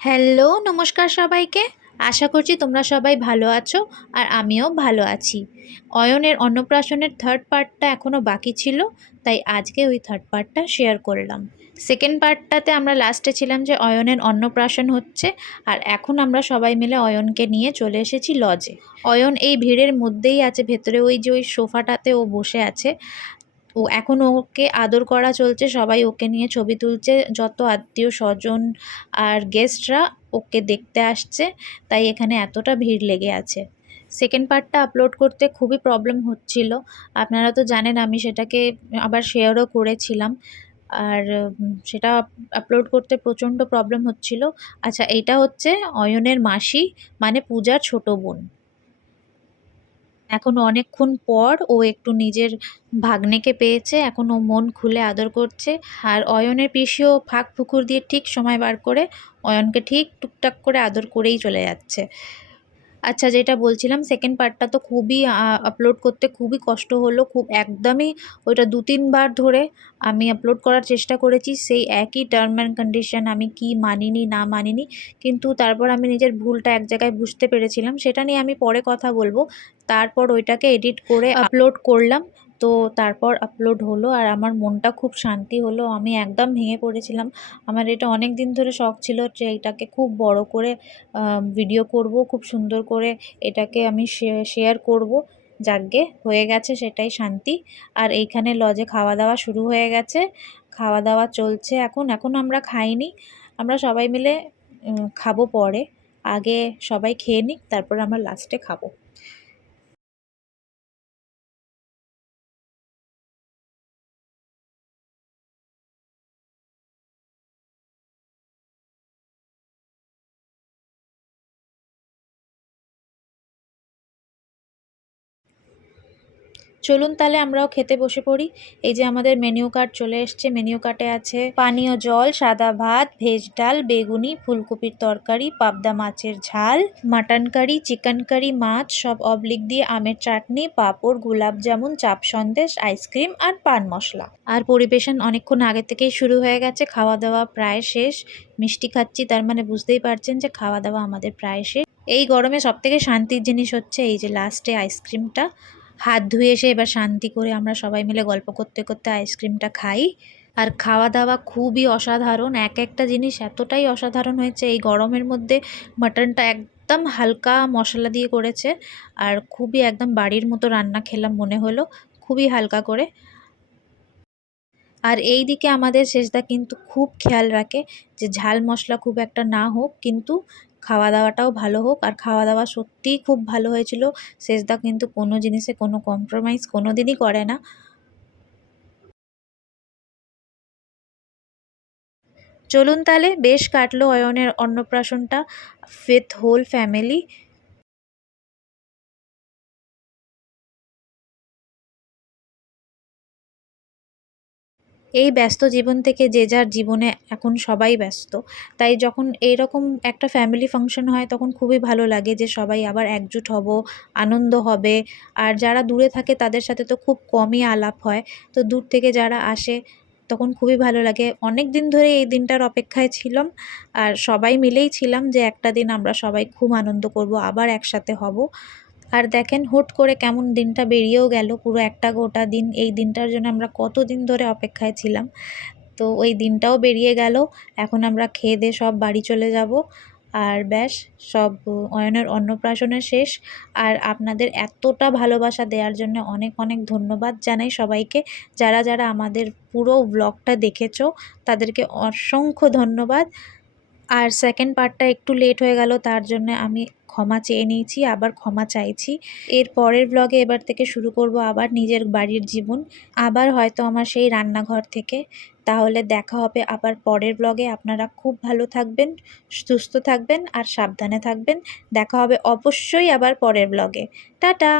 Hello, নমস্কার সবাইকে। আশা করছি তোমরা সবাই ভালো আছো আর আমিও ভালো আছি। অয়নের অন্নপ্রাশনের থার্ড পার্টটা এখনও বাকি ছিল, তাই আজকে ওই থার্ড পার্টটা শেয়ার করলাম। সেকেন্ড পার্টটাতে আমরা লাস্টে ছিলাম যে অয়নের অন্নপ্রাশন হচ্ছে, আর এখন আমরা সবাই মিলে অয়নকে নিয়ে চলে এসেছি লজে। অয়ন এই ভিড়ের মধ্যেই আছে, ভেতরে ওই যে ওই সোফাটাতে ও বসে আছে। ও এখন ওকে আদর করা চলছে, সবাই ওকে নিয়ে ছবি তুলছে, যত আত্মীয় স্বজন আর গেস্টরা ওকে দেখতে আসছে, তাই এখানে এতটা ভিড় লেগে আছে। সেকেন্ড পার্টটা আপলোড করতে খুবই প্রবলেম হচ্ছিল, আপনারা তো জানেন, আমি সেটাকে আবার শেয়ারও করেছিলাম। আর সেটা আপলোড করতে প্রচণ্ড প্রবলেম হচ্ছিল। আচ্ছা, এইটা হচ্ছে অয়নের মাসি, মানে পূজার ছোট বোন। এখন অনেকক্ষণ পর ও একটু নিজের ভাগ্নেকে পেয়েছে, এখন ও মন খুলে আদর করছে। আর অয়নের পিসিও ফাঁক ফুকুর দিয়ে ঠিক সময় বার করে অয়নকে ঠিক টুকটাক করে আদর করেই চলে যাচ্ছে। আচ্ছা, যেটা বলছিলাম, সেকেন্ড পার্টটা তো খুবই আপলোড করতে খুবই কষ্ট হলো, খুব একদমই ওইটা ২-৩ বার ধরে আমি আপলোড করার চেষ্টা করেছি, সেই একই টার্ম অ্যান্ড কন্ডিশন, আমি কি মানিনি না মানিনি। কিন্তু তারপর আমি নিজের ভুলটা এক জায়গায় বুঝতে পেরেছিলাম, সেটা নিয়ে আমি পরে কথা বলবো। তারপর ওইটাকে এডিট করে আপলোড করলাম। তো তারপর আপলোড হলো আর আমার মনটা খুব শান্তি হলো, আমি একদম ভেঙে পড়েছিলাম। আমার এটা অনেক দিন ধরে শখ ছিল যে এটাকে খুব বড় করে ভিডিও করব, খুব সুন্দর করে এটাকে আমি শেয়ার করব। যাকগে হয়ে গেছে, সেটাই শান্তি। আর এইখানে লজে খাওয়া দাওয়া শুরু হয়ে গেছে, খাওয়া দাওয়া চলছে। এখন আমরা খাইনি, আমরা সবাই মিলে খাবো পরে। আগে সবাই খেয়ে নিক, তারপর আমরা লাস্টে খাবো। চলুন তাহলে আমরাও খেতে বসে পড়ি। এই যে আমাদের মেনিউ কার্ড চলে এসছে, মেনিউ কার্ডে আছে পানীয় জল, সাদা ভাত, ভেজ ডাল, বেগুনি, ফুলকপির তরকারি, পাবদা মাছের ঝাল, মাটন কারি, চিকেন কারি, মাছ সব অবলিক দিয়ে, আমের চাটনি, পাঁপড়, গোলাপ জামুন, চাপ সন্দেশ, আইসক্রিম আর পান মশলা। আর পরিবেশন অনেকক্ষণ আগে থেকেই শুরু হয়ে গেছে, খাওয়া দাওয়া প্রায় শেষ। মিষ্টি খাচ্ছি, তার মানে বুঝতেই পারছেন যে খাওয়া দাওয়া আমাদের প্রায় শেষ। এই গরমে সবথেকে শান্তির জিনিস হচ্ছে এই যে লাস্টে আইসক্রিমটা। হাত ধুয়ে এসে এবার শান্তি করে আমরা সবাই মিলে গল্প করতে করতে আইসক্রিমটা খাই। আর খাওয়া দাওয়া খুবই অসাধারণ, এক একটা জিনিস এতটাই অসাধারণ হয়েছে এই গরমের মধ্যে। মাটনটা একদম হালকা মশলা দিয়ে করেছে, আর খুবই একদম বাড়ির মতো রান্না খেলাম মনে হলো, খুবই হালকা করে। আর এই দিকে আমাদের সেজদা কিন্তু খুব খেয়াল রাখে যে ঝাল মশলা খুব একটা না হোক, কিন্তু খাওয়া দাওয়াটাও ভালো হোক। আর খাওয়া দাওয়া সত্যিই খুব ভালো হয়েছিল, সেজদা কিন্তু কোনো জিনিসে কোনো কম্প্রোমাইজ কোনো দিনই করে না। চলুন তাহলে, বেশ কাটলো অয়নের অন্নপ্রাশনটা উইথ হোল ফ্যামিলি। এই ব্যস্ত জীবন থেকে যে যার জীবনে এখন সবাই ব্যস্ত, তাই যখন এইরকম একটা ফ্যামিলি ফাংশন হয় তখন খুবই ভালো লাগে যে সবাই আবার একজুট হব, আনন্দ হবে। আর যারা দূরে থাকে তাদের সাথে তো খুব কমই আলাপ হয়, তো দূর থেকে যারা আসে তখন খুবই ভালো লাগে। অনেক দিন ধরে এই দিনটার অপেক্ষায় ছিলাম, আর সবাই মিলেই ছিলাম যে একটা দিন আমরা সবাই খুব আনন্দ করব, আবার একসাথে হব। আর দেখেন হুট করে কেমন দিনটা বেরিয়েও গেল, পুরো একটা গোটা দিন এই দিনটার জন্য আমরা কতদিন ধরে অপেক্ষায় ছিলাম। তো ওই দিনটাও বেরিয়ে গেল। এখন আমরা খেয়ে দিয়ে সব বাড়ি চলে যাব। আর ব্যাস, সব অয়নের অন্নপ্রাশনের শেষ। আর আপনাদের এতটা ভালোবাসা দেওয়ার জন্য অনেক অনেক ধন্যবাদ জানাই সবাইকে। যারা যারা আমাদের পুরো ব্লগটা দেখেছো তাদেরকে অসংখ্য ধন্যবাদ। আর সেকেন্ড পার্টটা একটু লেট হয়ে গেল, তার জন্য আমি ক্ষমা চেয়ে নিয়েছি, আবার ক্ষমা চাইছি। এর পরের ব্লগে এবার থেকে শুরু করব আবার নিজের বাড়ির জীবন, আবার হয়তো আমার সেই রান্নাঘর থেকে। তাহলে দেখা হবে আবার পরের ব্লগে। আপনারা খুব ভালো থাকবেন, সুস্থ থাকবেন আর সাবধানে থাকবেন। দেখা হবে অবশ্যই আবার পরের ব্লগে। টাটা।